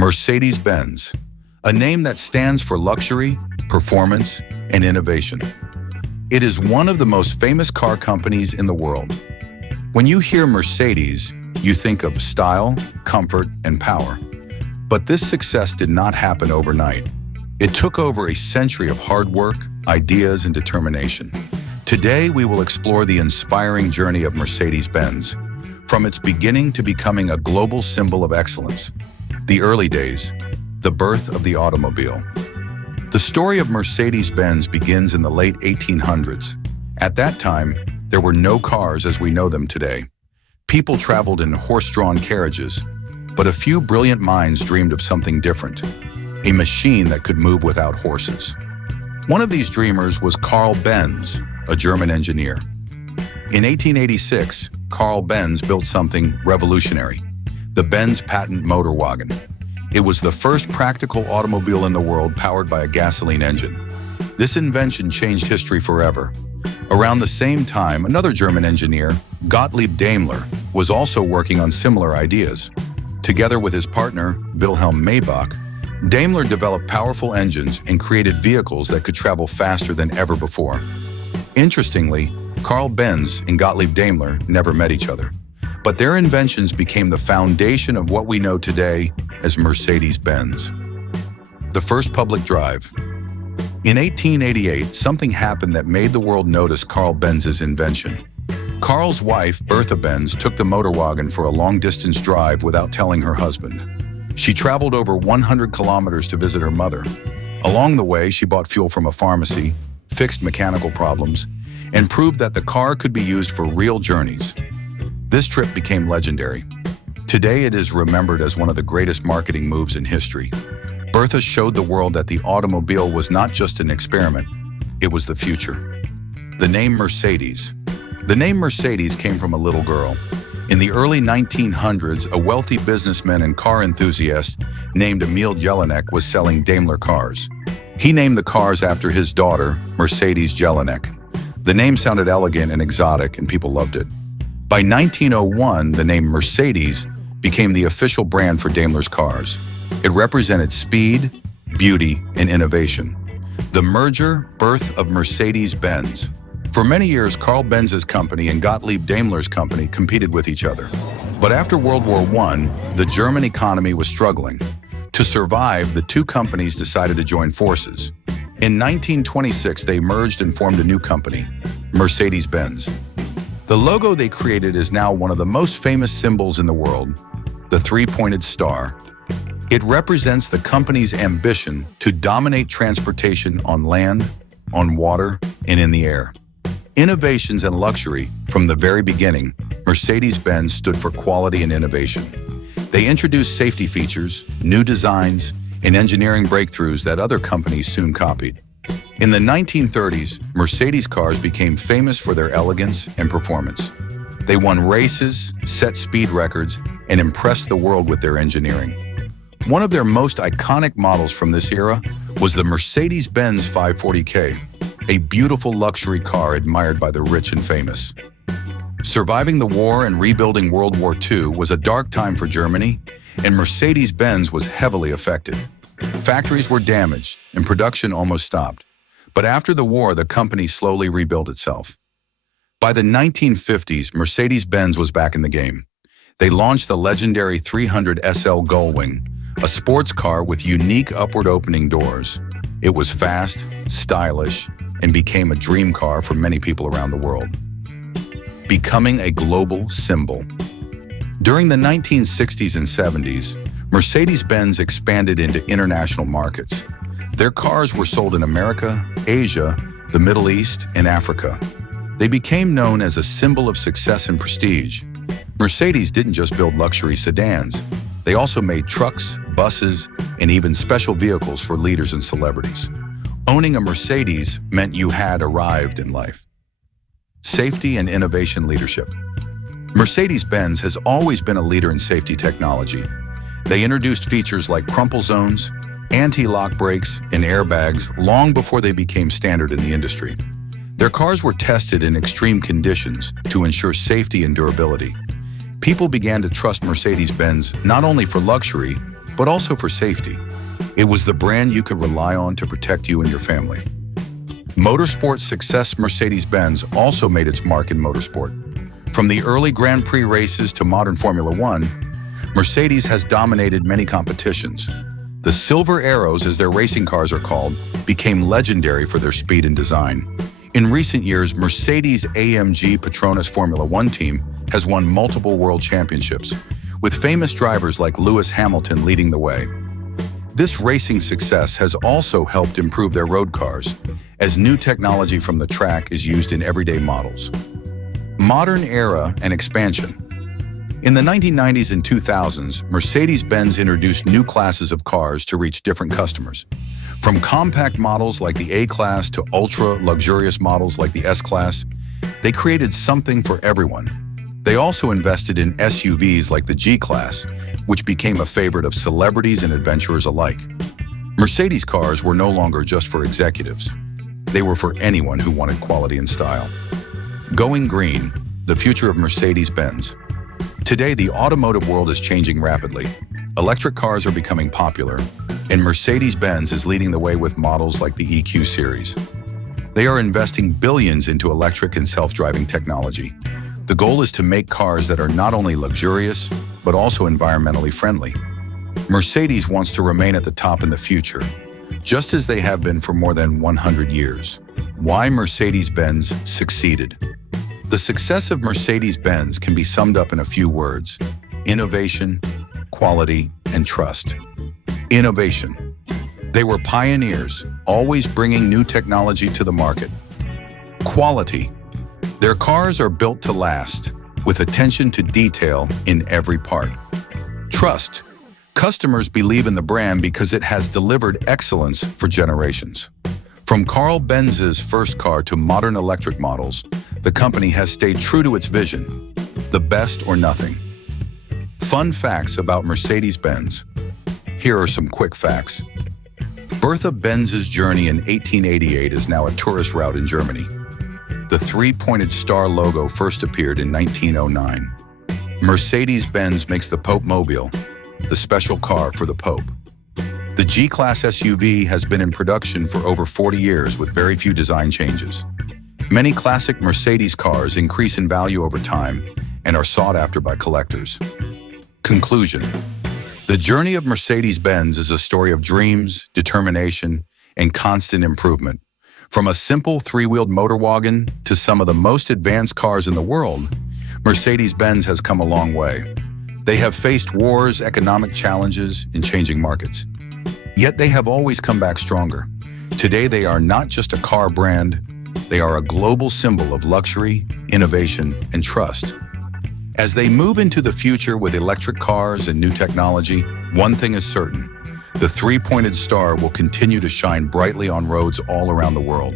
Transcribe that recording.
Mercedes-Benz, a name that stands for luxury, performance, and innovation. It is one of the most famous car companies in the world. When you hear Mercedes, you think of style, comfort, and power. But this success did not happen overnight. It took over a century of hard work, ideas, and determination. Today, we will explore the inspiring journey of Mercedes-Benz, from its beginning to becoming a global symbol of excellence. The early days, the birth of the automobile. The story of Mercedes-Benz begins in the late 1800s. At that time, there were no cars as we know them today. People traveled in horse-drawn carriages, but a few brilliant minds dreamed of something different, a machine that could move without horses. One of these dreamers was Karl Benz, a German engineer. In 1886, Karl Benz built something revolutionary, the Benz patent motor wagon. It was the first practical automobile in the world powered by a gasoline engine. This invention changed history forever. Around the same time, another German engineer, Gottlieb Daimler, was also working on similar ideas. Together with his partner, Wilhelm Maybach, Daimler developed powerful engines and created vehicles that could travel faster than ever before. Interestingly, Karl Benz and Gottlieb Daimler never met each other, but their inventions became the foundation of what we know today as Mercedes-Benz. The first public drive. In 1888, something happened that made the world notice Karl Benz's invention. Karl's wife, Bertha Benz, took the motor wagon for a long-distance drive without telling her husband. She traveled over 100 kilometers to visit her mother. Along the way, she bought fuel from a pharmacy, fixed mechanical problems, and proved that the car could be used for real journeys. This trip became legendary. Today, it is remembered as one of the greatest marketing moves in history. Bertha showed the world that the automobile was not just an experiment, it was the future. The name Mercedes. The name Mercedes came from a little girl. In the early 1900s, a wealthy businessman and car enthusiast named Emil Jelinek was selling Daimler cars. He named the cars after his daughter, Mercedes Jelinek. The name sounded elegant and exotic, and people loved it. By 1901, the name Mercedes became the official brand for Daimler's cars. It represented speed, beauty, and innovation. The merger, birth of Mercedes-Benz. For many years, Karl Benz's company and Gottlieb Daimler's company competed with each other. But after World War I, the German economy was struggling. To survive, the two companies decided to join forces. In 1926, they merged and formed a new company, Mercedes-Benz. The logo they created is now one of the most famous symbols in the world, the three-pointed star. It represents the company's ambition to dominate transportation on land, on water, and in the air. Innovations and luxury. From the very beginning, Mercedes-Benz stood for quality and innovation. They introduced safety features, new designs, and engineering breakthroughs that other companies soon copied. In the 1930s, Mercedes cars became famous for their elegance and performance. They won races, set speed records, and impressed the world with their engineering. One of their most iconic models from this era was the Mercedes-Benz 540K, a beautiful luxury car admired by the rich and famous. Surviving the war and rebuilding World War II was a dark time for Germany, and Mercedes-Benz was heavily affected. Factories were damaged and production almost stopped. But after the war, the company slowly rebuilt itself. By the 1950s, Mercedes-Benz was back in the game. They launched the legendary 300 SL Gullwing, a sports car with unique upward opening doors. It was fast, stylish, and became a dream car for many people around the world. Becoming a global symbol. During the 1960s and 70s, Mercedes-Benz expanded into international markets. Their cars were sold in America, Asia, the Middle East, and Africa. They became known as a symbol of success and prestige. Mercedes didn't just build luxury sedans. They also made trucks, buses, and even special vehicles for leaders and celebrities. Owning a Mercedes meant you had arrived in life. Safety and innovation leadership. Mercedes-Benz has always been a leader in safety technology. They introduced features like crumple zones, anti-lock brakes, and airbags long before they became standard in the industry. Their cars were tested in extreme conditions to ensure safety and durability. People began to trust Mercedes-Benz not only for luxury, but also for safety. It was the brand you could rely on to protect you and your family. Motorsport success. Mercedes-Benz also made its mark in motorsport. From the early Grand Prix races to modern Formula One, Mercedes has dominated many competitions. The Silver Arrows, as their racing cars are called, became legendary for their speed and design. In recent years, Mercedes-AMG Petronas Formula One team has won multiple world championships, with famous drivers like Lewis Hamilton leading the way. This racing success has also helped improve their road cars, as new technology from the track is used in everyday models. Modern era and expansion. In the 1990s and 2000s, Mercedes-Benz introduced new classes of cars to reach different customers. From compact models like the A-Class to ultra-luxurious models like the S-Class, they created something for everyone. They also invested in SUVs like the G-Class, which became a favorite of celebrities and adventurers alike. Mercedes cars were no longer just for executives. They were for anyone who wanted quality and style. Going green, the future of Mercedes-Benz. Today, the automotive world is changing rapidly. Electric cars are becoming popular, and Mercedes-Benz is leading the way with models like the EQ series. They are investing billions into electric and self-driving technology. The goal is to make cars that are not only luxurious, but also environmentally friendly. Mercedes wants to remain at the top in the future, just as they have been for more than 100 years. Why Mercedes-Benz succeeded. The success of Mercedes-Benz can be summed up in a few words: innovation, quality, and trust. Innovation. They were pioneers, always bringing new technology to the market. Quality. Their cars are built to last, with attention to detail in every part. Trust. Customers believe in the brand because it has delivered excellence for generations. From Karl Benz's first car to modern electric models, the company has stayed true to its vision: the best or nothing. Fun facts about Mercedes-Benz. Here are some quick facts. Bertha Benz's journey in 1888 is now a tourist route in Germany. The three-pointed star logo first appeared in 1909. Mercedes-Benz makes the Pope Mobile, the special car for the Pope. The G-Class SUV has been in production for over 40 years with very few design changes. Many classic Mercedes cars increase in value over time and are sought after by collectors. Conclusion. The journey of Mercedes-Benz is a story of dreams, determination, and constant improvement. From a simple three-wheeled motor wagon to some of the most advanced cars in the world, Mercedes-Benz has come a long way. They have faced wars, economic challenges, and changing markets. Yet they have always come back stronger. Today they are not just a car brand, they are a global symbol of luxury, innovation, and trust. As they move into the future with electric cars and new technology, one thing is certain: the three-pointed star will continue to shine brightly on roads all around the world.